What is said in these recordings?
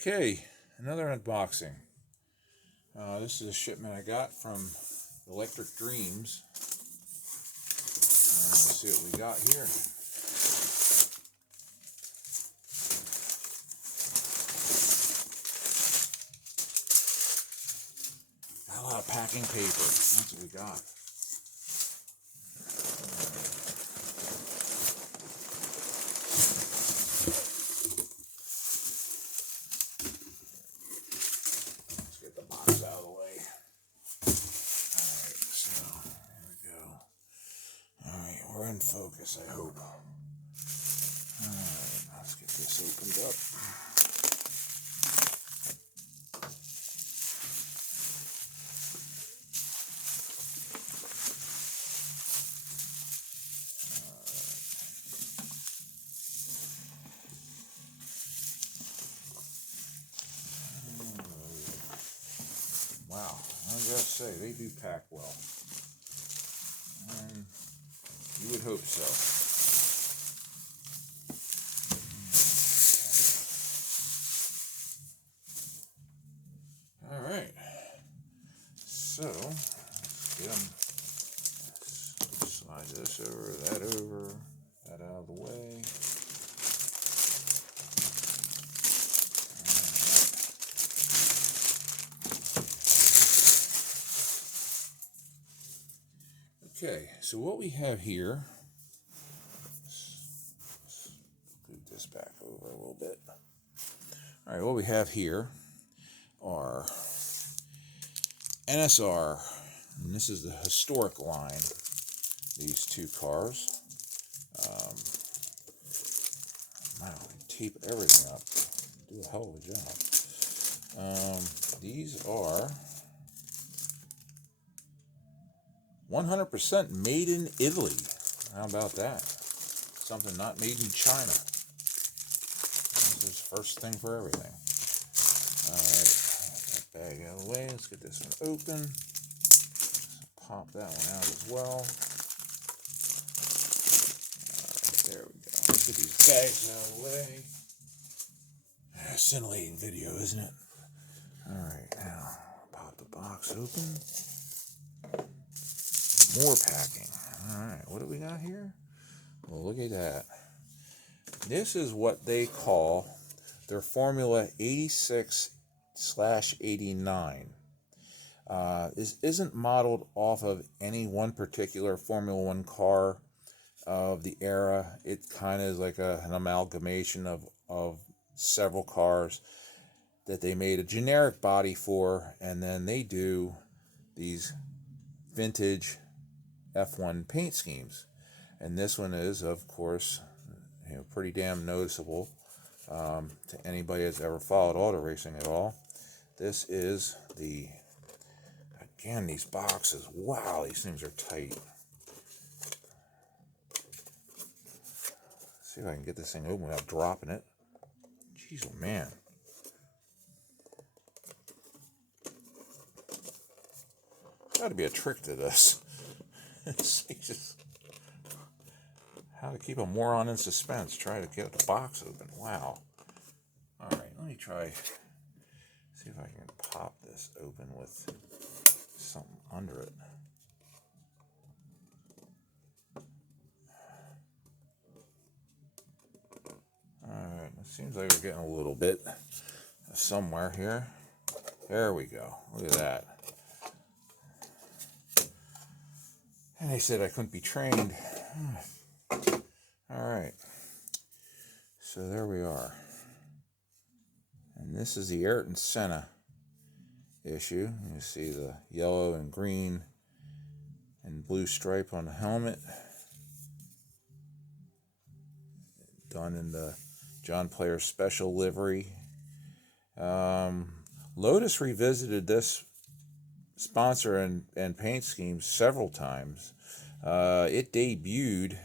Okay, another unboxing. This is a shipment I got from Electric Dreams. Let's see what we got here. Got a lot of packing paper. That's what we got. We're in focus, I hope. Alright, let's get this opened up. Wow, I gotta say, they do pack well. And you would hope so. All right. So, let's get them. Slide this over, that out of the way. Okay, so what we have here, let's move this back over a little bit. All right, what we have here are NSR, and this is the historic line, these two cars. Wow, tape everything up, do a hell of a job. These are 100% made in Italy. How about that? Something not made in China. This is first thing for everything. Alright, get that bag out of the way. Let's get this one open. Pop that one out as well. Alright, there we go. Let's get these bags out of the way. Scintillating video, isn't it? Alright, now pop the box open. More packing. Alright, what do we got here? Well, look at that. This is what they call their Formula 86/89. This isn't modeled off of any one particular Formula 1 car of the era. It kind of is like an amalgamation of several cars that they made a generic body for, and then they do these vintage F1 paint schemes. And this one is, of course, pretty damn noticeable to anybody that's ever followed auto racing at all. This is again, these boxes. Wow, these things are tight. Let's see if I can get this thing open without dropping it. Jeez, oh man. Got to be a trick to this. How to keep a moron in suspense. Try to get the box open. Wow. Alright, let me try. See if I can pop this open with something under it. Alright, it seems like we're getting a little bit somewhere here. There we go. Look at that. And they said I couldn't be trained. Alright. So there we are. And this is the Ayrton Senna issue. You see the yellow and green and blue stripe on the helmet. Done in the John Player Special livery. Lotus revisited this sponsor and paint scheme several times. It debuted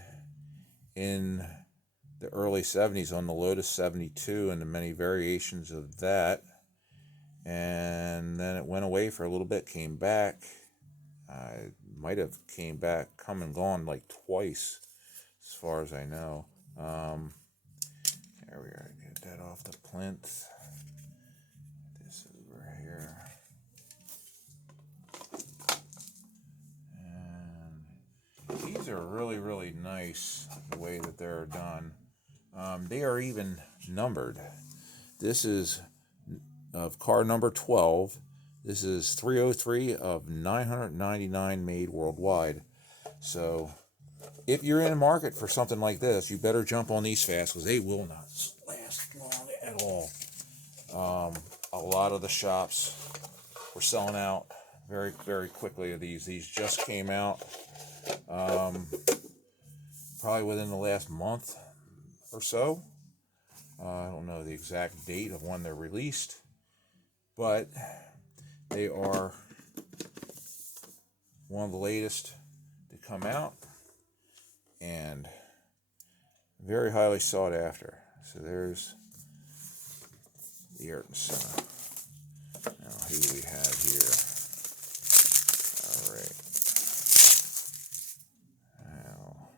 in the early 70s on the Lotus 72 and the many variations of that, and then it went away for a little bit, came back. Might have come and gone like twice as far as I know. There we are. Get that off the plinth. are really, really nice the way that they're done. They are even numbered. This is of car number 12. This is 303 of 999 made worldwide. So if you're in the market for something like this, you better jump on these fast because they will not last long at all. A lot of the shops were selling out very, very quickly of these. These just came out probably within the last month or so. I don't know the exact date of when they're released, but they are one of the latest to come out and very highly sought after. So there's the Ayrton Senna. Now, who do we have here? All right. Now,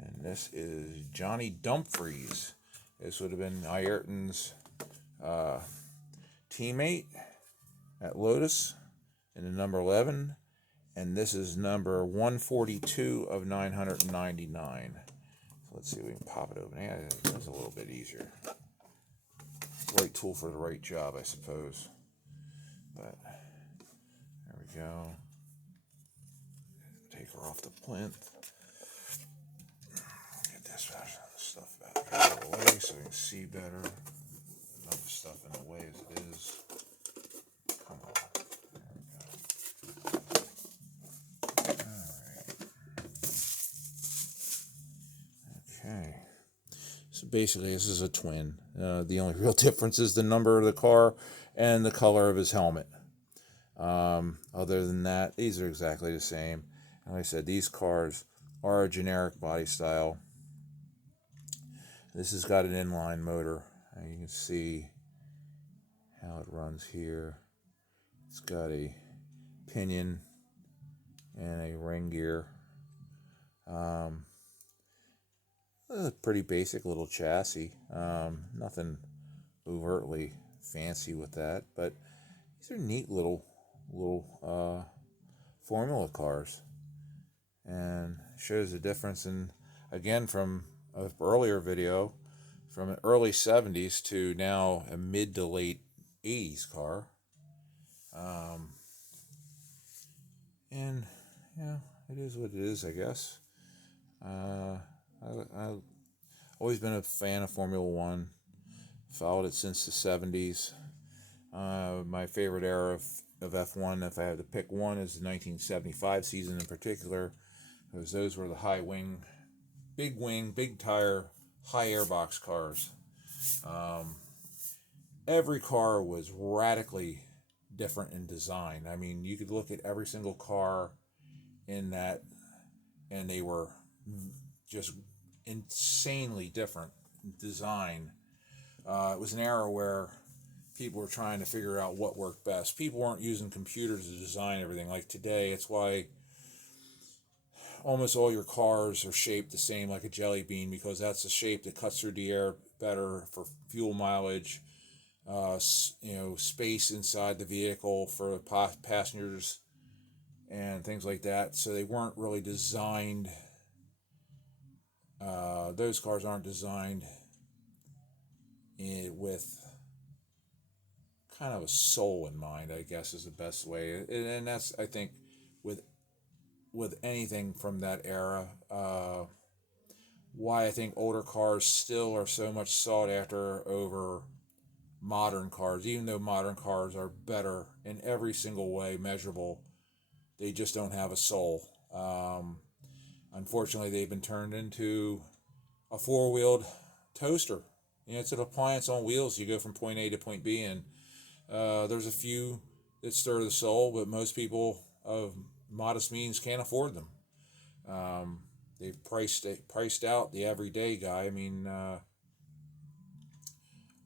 and this is Johnny Dumfries. This would have been Ayrton's teammate at Lotus in the number 11. And this is number 142 of 999. So let's see if we can pop it open. Yeah, that's a little bit easier. Right tool for the right job, I suppose. But there we go. Take her off the plinth. Get this stuff out of the way so we can see better. Enough stuff in the way as it is. Come on. There we go. Alright. Okay. So basically, this is a twin. The only real difference is the number of the car and the color of his helmet. Other than that, these are exactly the same. Like I said, these cars are a generic body style. This has got an inline motor. And you can see how it runs here. It's got a pinion and a ring gear. A pretty basic little chassis. Nothing overtly fancy with that, but these are neat little Formula cars, and shows the difference in, again, from an earlier video, from an early 70s to now a mid to late 80s car. And yeah, it is what it is, I guess. I've always been a fan of Formula One. Followed it since the 70s. My favorite era of F1, if I had to pick one, is the 1975 season in particular, because those were the big tire, high airbox cars. Every car was radically different in design. I mean, you could look at every single car in that, and they were just insanely different design. It was an era where people were trying to figure out what worked best. People weren't using computers to design everything like today. It's why almost all your cars are shaped the same, like a jelly bean, because that's the shape that cuts through the air better for fuel mileage, space inside the vehicle for passengers and things like that. So they weren't really designed. Those cars aren't designed with kind of a soul in mind, I guess, is the best way. And that's, I think, with anything from that era, why I think older cars still are so much sought after over modern cars, even though modern cars are better in every single way measurable. They just don't have a soul. Unfortunately, they've been turned into a four-wheeled toaster. It's an appliance on wheels. You go from point A to point B, and there's a few that stir the soul, but most people of modest means can't afford them. They've priced out the everyday guy. I mean,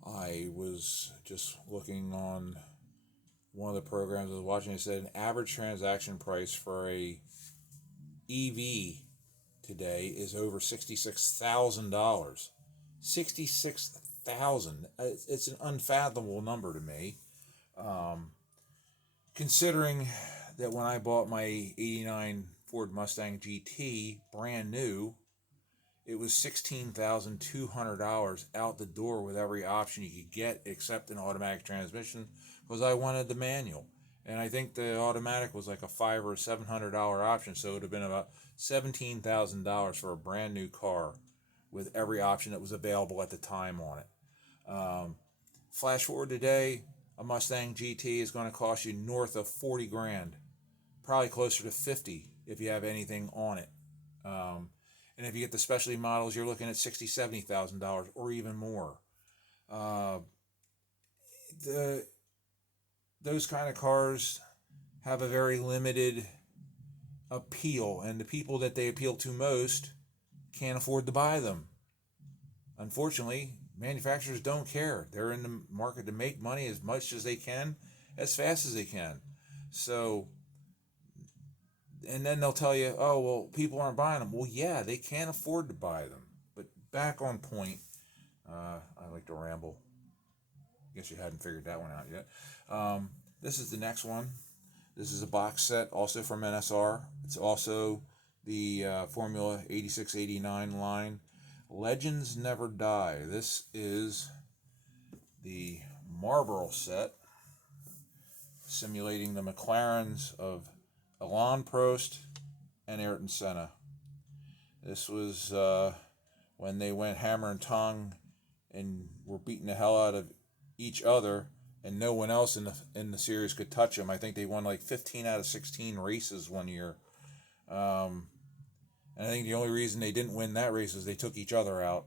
I was just looking on one of the programs I was watching. It said an average transaction price for a EV today is over $66,000. $66,000. It's an unfathomable number to me. Considering that when I bought my '89 Ford Mustang GT, brand new. It was $16,200 out the door with every option you could get except an automatic transmission, because I wanted the manual. And I think the automatic was like a $500 or $700 option, so it would have been about $17,000 for a brand new car with every option that was available at the time on it. Flash forward today, a Mustang GT is going to cost you north of 40 grand, probably closer to 50 if you have anything on it. And if you get the specialty models, you're looking at $60,000, $70,000 or even more. Those kind of cars have a very limited appeal, and the people that they appeal to most can't afford to buy them. Unfortunately, manufacturers don't care. They're in the market to make money as much as they can, as fast as they can. So, and then they'll tell you, oh, well, people aren't buying them. Well, yeah, they can't afford to buy them. But back on point, I like to ramble. Guess you hadn't figured that one out yet. This is the next one. This is a box set, also from NSR. It's also the Formula 86-89 line. Legends Never Die. This is the Marlboro set, simulating the McLarens of Alain Prost and Ayrton Senna. This was when they went hammer and tongue and were beating the hell out of each other, and no one else in the series could touch them. I think they won like 15 out of 16 races one year. And I think the only reason they didn't win that race is they took each other out.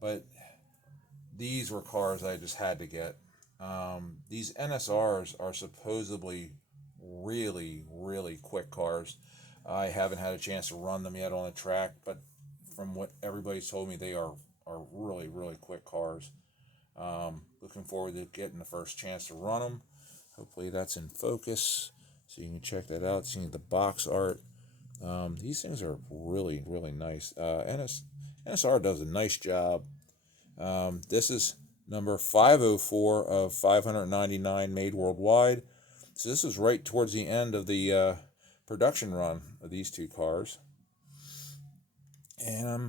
But these were cars I just had to get. These NSRs are supposedly really, really quick cars. I haven't had a chance to run them yet on the track, but from what everybody's told me, they are really, really quick cars. Looking forward to getting the first chance to run them. Hopefully that's in focus, so you can check that out. Seeing the box art. These things are really, really nice. NSR does a nice job. This is number 504 of 599 made worldwide. So this is right towards the end of the production run of these two cars. And I'm